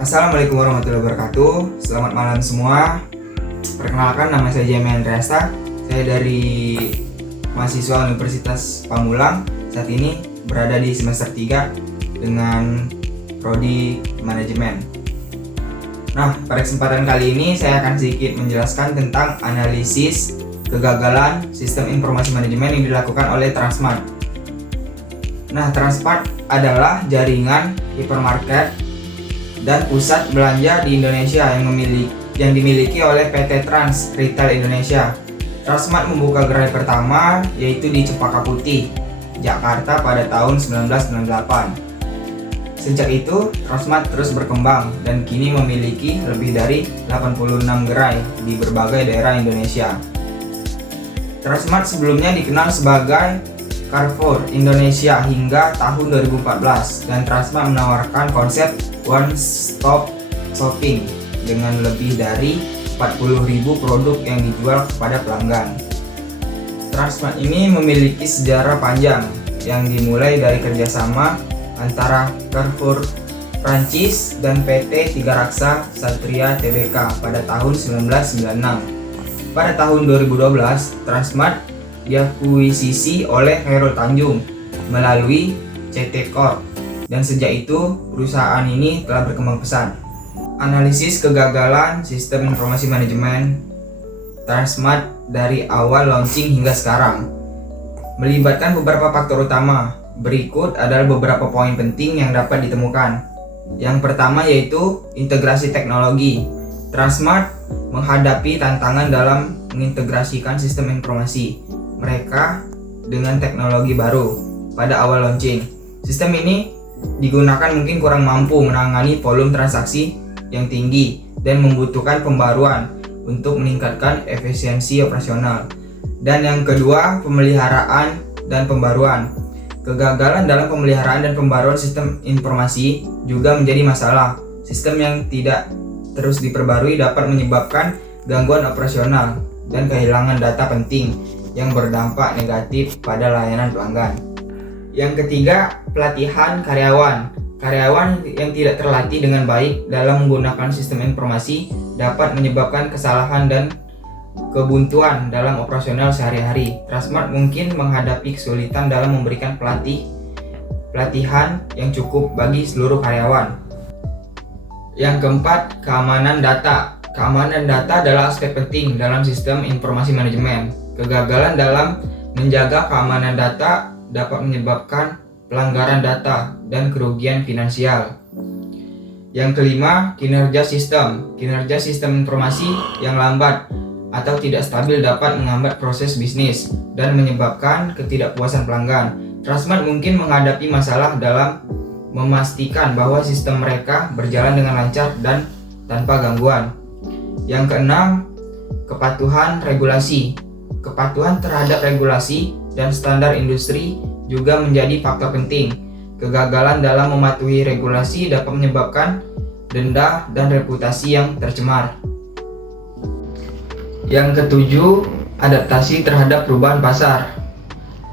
Assalamualaikum warahmatullahi wabarakatuh. Selamat malam semua. Perkenalkan, nama saya Jamie Andreasta. Saya dari mahasiswa Universitas Pamulang. Saat ini berada di semester 3 dengan prodi manajemen. Nah, pada kesempatan kali ini saya akan sedikit menjelaskan tentang analisis kegagalan sistem informasi manajemen yang dilakukan oleh Transmart. Nah, Transmart adalah jaringan hipermarket dan pusat belanja di Indonesia yang dimiliki oleh PT Trans Retail Indonesia. Transmart membuka gerai pertama yaitu di Cempaka Putih, Jakarta pada tahun 1998. Sejak itu, Transmart terus berkembang dan kini memiliki lebih dari 86 gerai di berbagai daerah Indonesia. Transmart sebelumnya dikenal sebagai Carrefour Indonesia hingga tahun 2014, dan Transmart menawarkan konsep one stop shopping dengan lebih dari 40.000 produk yang dijual kepada pelanggan. Transmart ini memiliki sejarah panjang yang dimulai dari kerjasama antara Carrefour Prancis dan PT Tiga Raksa Satria Tbk pada tahun 1996. Pada tahun 2012, Transmart diakuisisi oleh Khairul Tanjung melalui CT Corp, dan sejak itu perusahaan ini telah berkembang pesat. Analisis kegagalan sistem informasi manajemen Transmart dari awal launching hingga sekarang melibatkan beberapa faktor utama. Berikut adalah beberapa poin penting yang dapat ditemukan. Yang pertama yaitu integrasi teknologi. Transmart menghadapi tantangan dalam mengintegrasikan sistem informasi mereka dengan teknologi baru pada awal launching. Sistem ini digunakan mungkin kurang mampu menangani volume transaksi yang tinggi dan membutuhkan pembaruan untuk meningkatkan efisiensi operasional. Dan yang kedua, pemeliharaan dan pembaruan. Kegagalan dalam pemeliharaan dan pembaruan sistem informasi juga menjadi masalah. Sistem yang tidak terus diperbarui dapat menyebabkan gangguan operasional dan kehilangan data penting yang berdampak negatif pada layanan pelanggan. Yang ketiga, pelatihan karyawan. Karyawan yang tidak terlatih dengan baik dalam menggunakan sistem informasi dapat menyebabkan kesalahan dan kebuntuan dalam operasional sehari-hari. Transmart mungkin menghadapi kesulitan dalam memberikan pelatihan yang cukup bagi seluruh karyawan. Yang keempat, keamanan data. Keamanan data adalah aspek penting dalam sistem informasi manajemen. Kegagalan dalam menjaga keamanan data dapat menyebabkan pelanggaran data dan kerugian finansial. Yang kelima, kinerja sistem. Kinerja sistem informasi yang lambat atau tidak stabil dapat menghambat proses bisnis dan menyebabkan ketidakpuasan pelanggan. Transmart mungkin menghadapi masalah dalam memastikan bahwa sistem mereka berjalan dengan lancar dan tanpa gangguan. Yang keenam, kepatuhan regulasi. Kepatuhan terhadap regulasi dan standar industri juga menjadi faktor penting. Kegagalan dalam mematuhi regulasi dapat menyebabkan denda dan reputasi yang tercemar. Yang ketujuh, adaptasi terhadap perubahan pasar.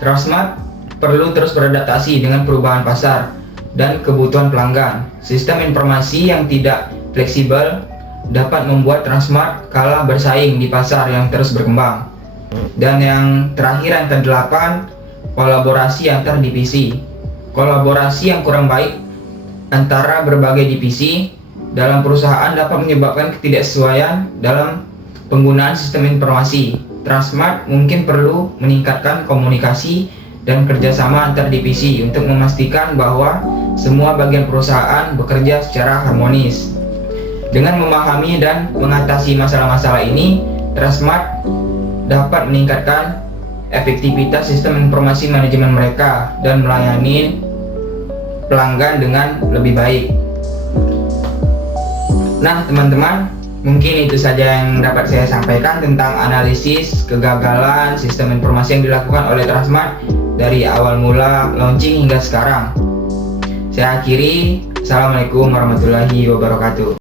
Transmart perlu terus beradaptasi dengan perubahan pasar dan kebutuhan pelanggan. Sistem informasi yang tidak fleksibel dapat membuat Transmart kalah bersaing di pasar yang terus berkembang. Dan yang terakhir, yang kedelapan, kolaborasi antar divisi. Kolaborasi yang kurang baik antara berbagai divisi dalam perusahaan dapat menyebabkan ketidaksesuaian dalam penggunaan sistem informasi. Transmart mungkin perlu meningkatkan komunikasi dan kerjasama antar divisi untuk memastikan bahwa semua bagian perusahaan bekerja secara harmonis. Dengan memahami dan mengatasi masalah-masalah ini, Transmart dapat meningkatkan efektivitas sistem informasi manajemen mereka dan melayani pelanggan dengan lebih baik. Nah, teman-teman, mungkin itu saja yang dapat saya sampaikan tentang analisis kegagalan sistem informasi yang dilakukan oleh Transmart dari awal mula launching hingga sekarang. Saya akhiri. Assalamualaikum warahmatullahi wabarakatuh.